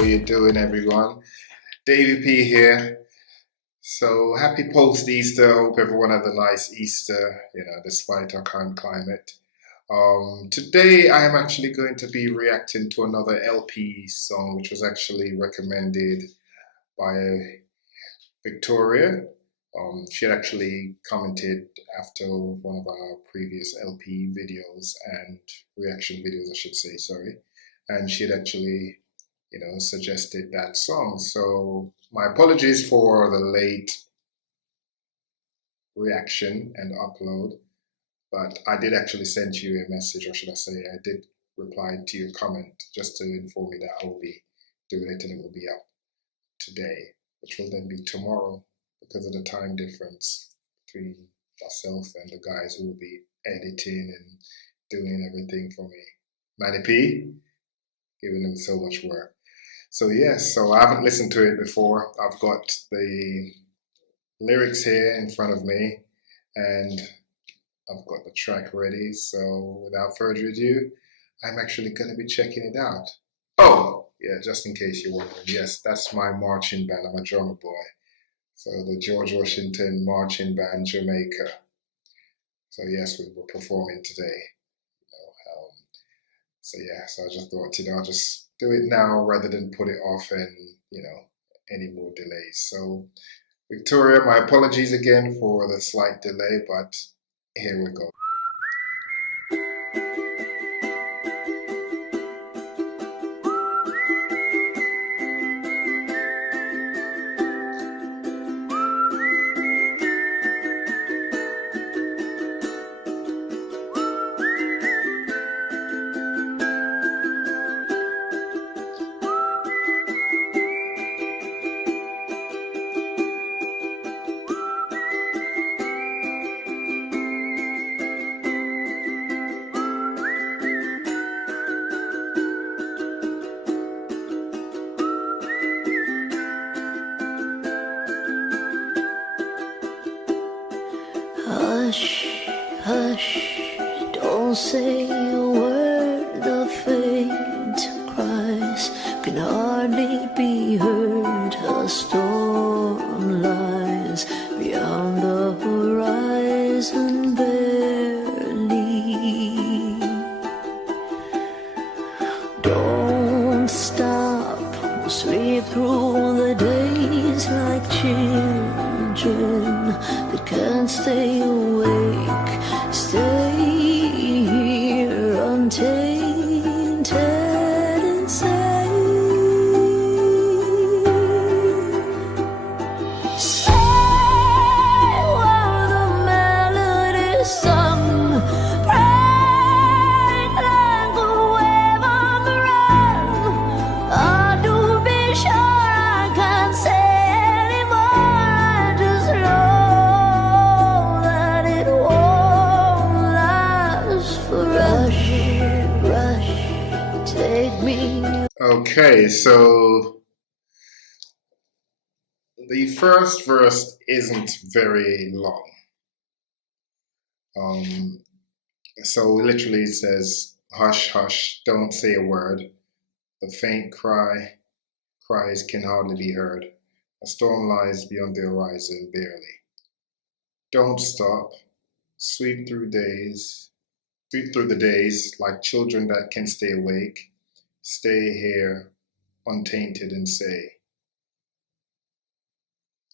are you doing, everyone? Davie P here. So happy post Easter. Hope everyone had a nice Easter, despite our current climate. Today I am actually going to be reacting to another LP song, which was actually recommended by Victoria. She had actually commented after one of our previous LP videos and reaction videos, I should say, sorry. And she had actually, suggested that song. So my apologies for the late reaction and upload, but I did actually send you a message, or should I say, I did reply to your comment just to inform you that I will be doing it and it will be up today, which will then be tomorrow because of the time difference between myself and the guys who will be editing and doing everything for me. Manny P, giving them so much work. So yes, so I haven't listened to it before. I've got the lyrics here in front of me and I've got the track ready. So without further ado, I'm actually going to be checking it out. Oh, yeah, just in case you're wondering, yes, that's my marching band. I'm a drummer boy. So the George Washington Marching Band, Jamaica. So yes, we were performing today. So yeah, so I just thought, I'll just do it now rather than put it off and, any more delays. So Victoria, my apologies again for the slight delay, but here we go. Hush, hush, don't say a word. The faint cries can hardly be heard. A storm lies beyond the horizon barely. Don't stop, sleep through the days like children that can't stay awake. Stay here untainted and safe. Stay while the melody's sung. Pray like a wave on the run. Oh, do be sure I can't say anymore. Just know that it won't last forever. Rush, rush, take me. Okay, so the first verse isn't very long. So literally it says, hush, hush, don't say a word. The faint cries can hardly be heard. A storm lies beyond the horizon barely. Don't stop, sweep through the days like children that can stay awake. Stay here, untainted and say.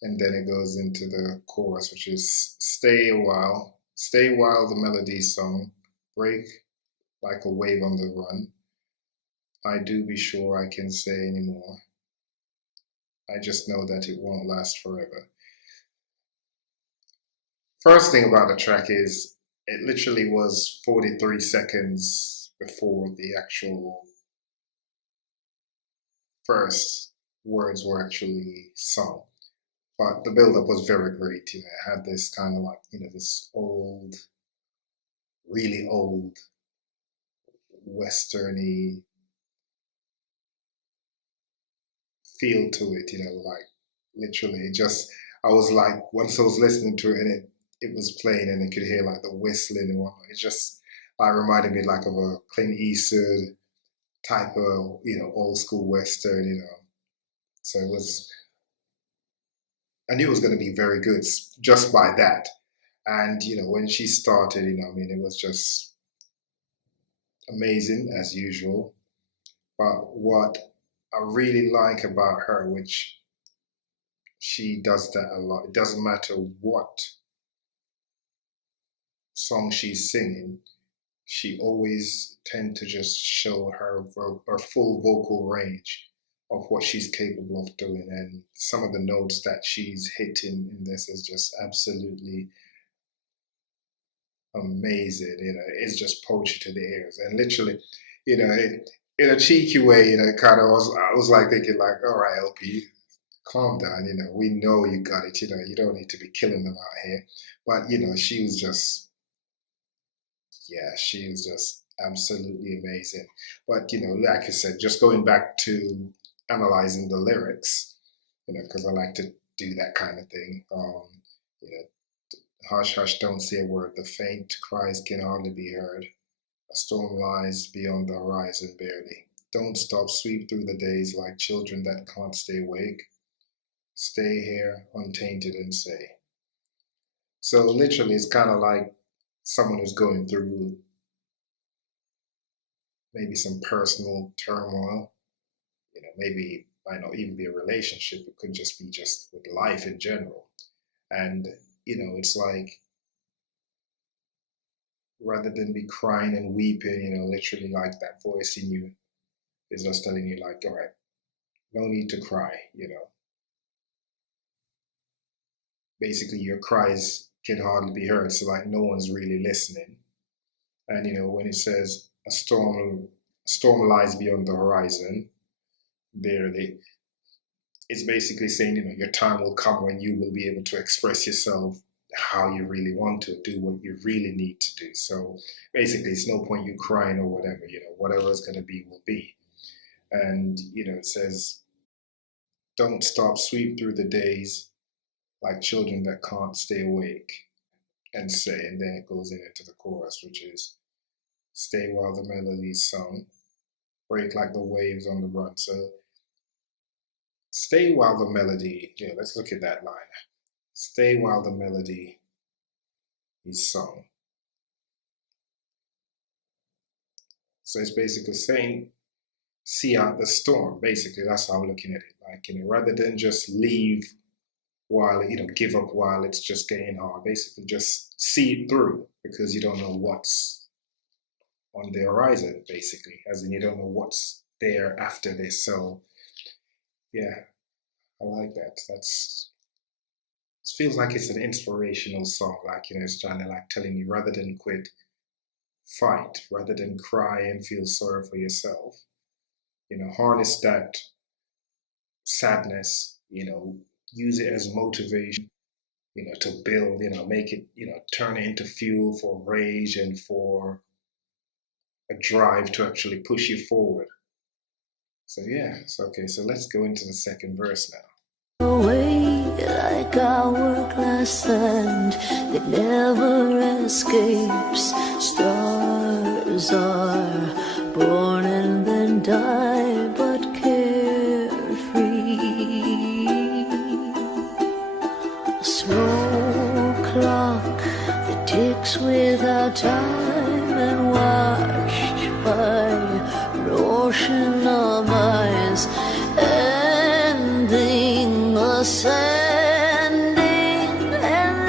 And then it goes into the chorus, which is stay while the melody's sung, break like a wave on the run. I do be sure I can say anymore. I just know that it won't last forever. First thing about the track is it literally was 43 seconds before the actual first words were actually sung. But the build-up was very great. It had this kind of like, this old, really old, westerny feel to it, like literally I was like, once I was listening to it and it was playing and I could hear like the whistling and whatnot, it just like reminded me like of a Clint Eastwood type of, old school Western. So I knew it was going to be very good just by that. And, when she started, it was just amazing as usual. But what I really like about her, which she does that a lot, it doesn't matter what song she's singing, she always tend to just show her full vocal range of what she's capable of doing. And some of the notes that she's hitting in this is just absolutely amazing. It's just poetry to the ears. And literally, in a cheeky way, kind of I was like thinking like, all right, LP, calm down. We know you got it. You don't need to be killing them out here. But she was just, yeah, she was just absolutely amazing. But like I said, just going back to analyzing the lyrics, because I like to do that kind of thing. You know, Hush, hush, don't say a word. The faint cries can hardly be heard. A storm lies beyond the horizon barely. Don't stop, sweep through the days like children that can't stay awake. Stay here, untainted, and say. So literally, it's kind of like someone who's going through maybe some personal turmoil. Maybe might not even be a relationship. It could just be just with life in general. And it's like rather than be crying and weeping, literally like that voice in you is just telling you like, all right, no need to cry. Basically your cries can hardly be heard. So like no one's really listening. And when it says a storm lies beyond the horizon, barely, it's basically saying, your time will come when you will be able to express yourself how you really want to, do what you really need to do. So basically, it's no point you crying or whatever, whatever is going to be will be. And, it says, don't stop, sweep through the days like children that can't stay awake and say, and then it goes into the chorus, which is, stay while the melody's sung, break like the waves on the run. So stay while the melody, let's look at that line. Stay while the melody is sung. So it's basically saying, see out the storm. Basically, that's how I'm looking at it. Like, rather than just leave while, give up while it's just getting hard. Basically, just see it through because you don't know what's on the horizon, basically, as in you don't know what's there after this. So, yeah, I like that. It feels like it's an inspirational song. Like, it's trying to like telling you rather than quit, fight, rather than cry and feel sorry for yourself. Harness that sadness, use it as motivation, to build, make it, turn it into fuel for rage and for a drive to actually push you forward. So yeah, so okay, so let's go into the second verse now. Away like hourglass sand that never escapes. Stars are born and then die, but carefree. A slow clock that ticks without time and watched by an ocean of eyes, ending, ascending, and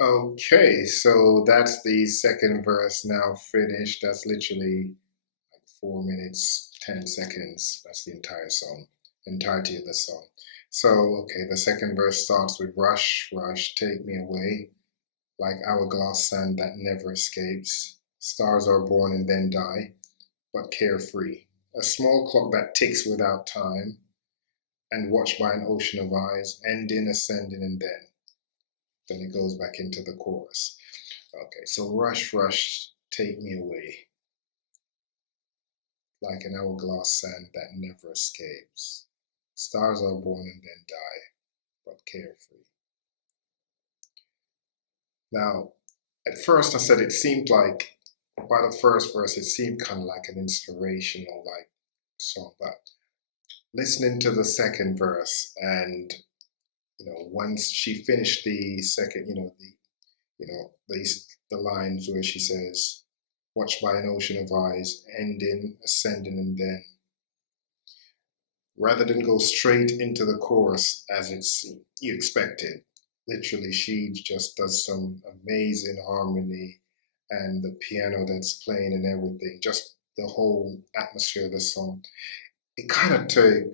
Okay, so that's the second verse now finished. That's literally like 4 minutes, 10 seconds. That's the entire song, entirety of the song. So, okay, the second verse starts with rush, rush, take me away, like hourglass sand that never escapes. Stars are born and then die, but carefree. A small clock that ticks without time, and watched by an ocean of eyes, ending, ascending, and then it goes back into the chorus. Okay, so rush, rush, take me away, like an hourglass sand that never escapes. Stars are born and then die, but carefree. Now, at first I said it seemed like, by the first verse, it seemed kind of like an inspirational like song, but listening to the second verse and once she finished the second, the lines where she says, watched by an ocean of eyes, ending, ascending, and then, rather than go straight into the chorus as you expected, literally she just does some amazing harmony and the piano that's playing and everything, just the whole atmosphere of the song. It kind of took,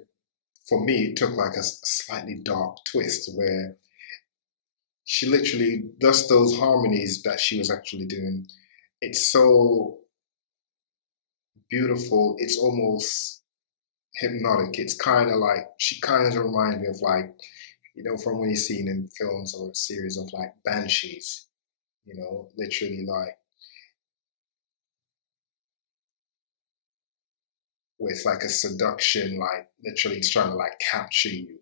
for me, it took like a slightly dark twist where she literally does those harmonies that she was actually doing. It's so beautiful. It's almost hypnotic. It's kind of like she kind of reminds me of like from when you've seen in films or a series of like banshees. Literally like where it's like a seduction, like literally it's trying to like capture you,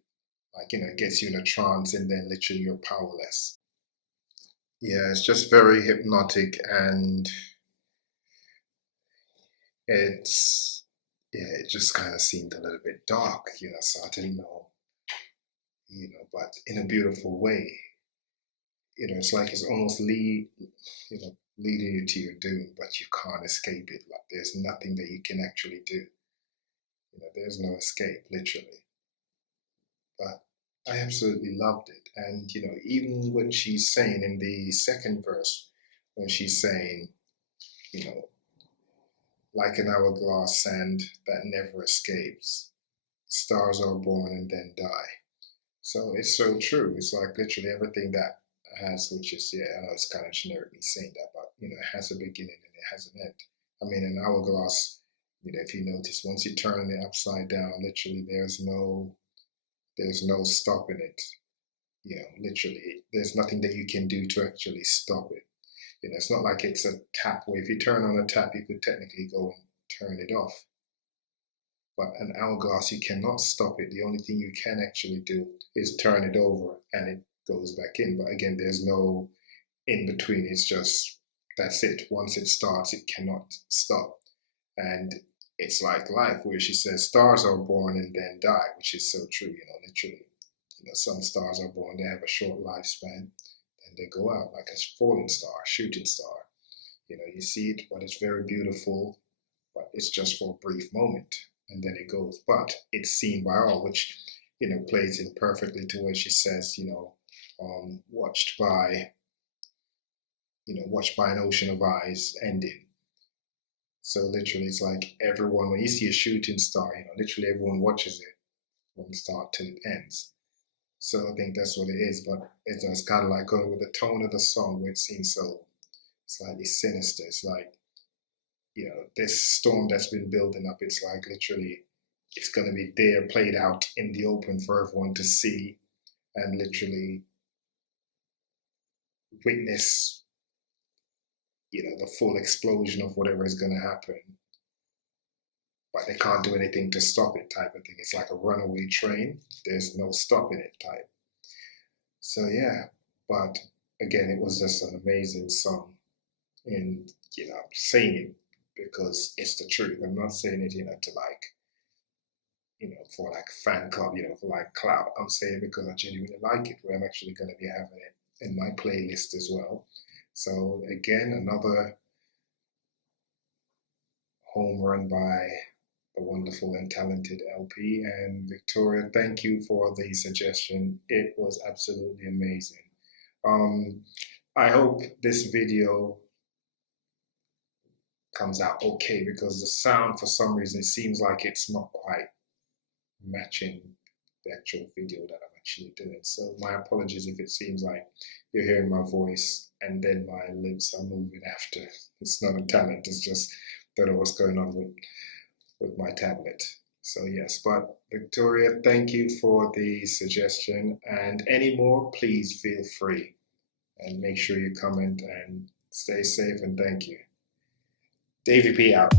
like it gets you in a trance, and then literally you're powerless. Yeah, it's just very hypnotic, and it's yeah, it just kind of seemed a little bit dark, so I didn't know, but in a beautiful way. It's like it's almost leading you to your doom, but you can't escape it. Like there's nothing that you can actually do. There's no escape, literally. But I absolutely loved it. And even when she's saying in the second verse, when she's saying, you know, like an hourglass sand that never escapes, stars are born and then die. So it's so true. It's like literally everything that has, which is, yeah, I know it's kind of generic me saying that, but it has a beginning and it has an end. I mean, an hourglass, if you notice, once you turn it upside down, literally there's no stopping it. Literally, there's nothing that you can do to actually stop it. It's not like it's a tap where if you turn on a tap, you could technically go and turn it off. But an hourglass, you cannot stop it. The only thing you can actually do is turn it over and it goes back in. But again, there's no in between. It's just that's it. Once it starts, it cannot stop. And it's like life, where she says stars are born and then die, which is so true. Literally, some stars are born, they have a short lifespan, and they go out like a falling star, shooting star. You see it, but it's very beautiful, but it's just for a brief moment, and then it goes. But it's seen by all, which plays in perfectly to where she says, watched by an ocean of eyes, ending. So literally, it's like everyone, when you see a shooting star, literally everyone watches it from the start till it ends. So I think that's what it is. But it's kind of like going with the tone of the song, where it seems so slightly sinister. It's like, this storm that's been building up, it's like literally it's going to be there played out in the open for everyone to see and literally witness, the full explosion of whatever is going to happen. But they can't do anything to stop it, type of thing. It's like a runaway train. There's no stopping it, type. So yeah, but again, it was just an amazing song, and I'm saying it because it's the truth. I'm not saying it, to like, for like fan club, for like clout. I'm saying it because I genuinely like it. Where I'm actually going to be having it in my playlist as well. So again, another home run by the wonderful and talented LP. And Victoria, thank you for the suggestion. It was absolutely amazing. Um, I hope this video comes out okay, because the sound, for some reason, it seems like it's not quite matching the actual video that I'm actually doing. So my apologies if it seems like you're hearing my voice and then my lips are moving after. It's not a talent, it's just don't know what's going on with my tablet. So yes, but Victoria, thank you for the suggestion, and any more, please feel free and make sure you comment and stay safe, and thank you. Davie P out.